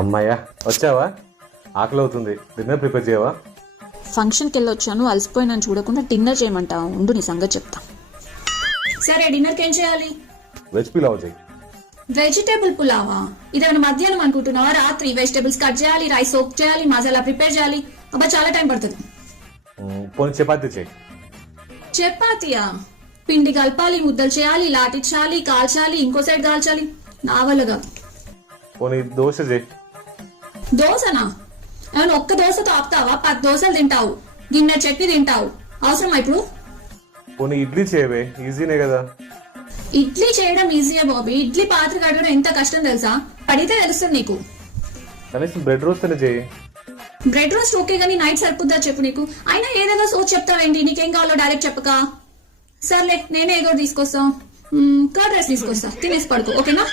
అమ్మాయ్యా వచ్చావా? ఆకలి అవుతుంది, డిన్నర్ ప్రిపేర్ చేయవా? ఫంక్షన్కి వెళ్ళొచ్చాను, అలసిపోయినాను, చూడకుండా డిన్నర్ చేయమంటావా? ఉండు నీ సంగతి చెప్తా. సరే, డిన్నర్కి ఏం చేయాలి? వెజ్ పులావ్ చేయి. వెజిటేబుల్ పులావా? ఇదేమైనా మధ్యాహ్నం అనుకుంటున్నావా? రాత్రి వెజిటేబుల్స్ కట్ చేయాలి, రైస్ సోక్ చేయాలి, మసాలా ప్రిపేర్ చేయాలి. అబ్బా చాలా టైం పడుతుంది. పోనీ చపాతీ చేయి. చపాతీయా? పిండి కలపాలి, ముద్దలు చేయాలి, లాటించాలి, కాల్చాలి, ఇంకో సైడ్ కాల్చాలి. నా వల్ల కాదు. పోనీ దోశ చేయి. దోశనా? ఏమైనా ఒక్క దోశతో ఆపుతావా? 10 దోశలు తింటావు, గిన్నె చట్నీ తింటావు. అవసరమా ఇప్పుడు? పోనీ ఇడ్లీ చేయవే, ఈజీనే కదా. ఇడ్లీ చేయడం ఈజీయే బాబీ. ఇడ్లీ పాత్ర కడగడం ఎంత కష్టం తెలుసా? పడితే తెలుస్తుంది నీకు. కనీసం బ్రెడ్ రోస్ట్ అనే చేయి. బ్రెడ్ రోస్ట్ ఓకే గానీ నైట్ సరిపోద్దా చెప్పు నీకు? అయినా ఏదేదో సోచ్ చెప్తావేంటి? నీకేం కావాలో డైరెక్ట్ చెప్పక. సర్లే, నేనే ఏదో తీసుకొస్తా. కర్డ్ రైస్ తీసుకొస్తా, తినేసి పడుకో, ఓకేనా?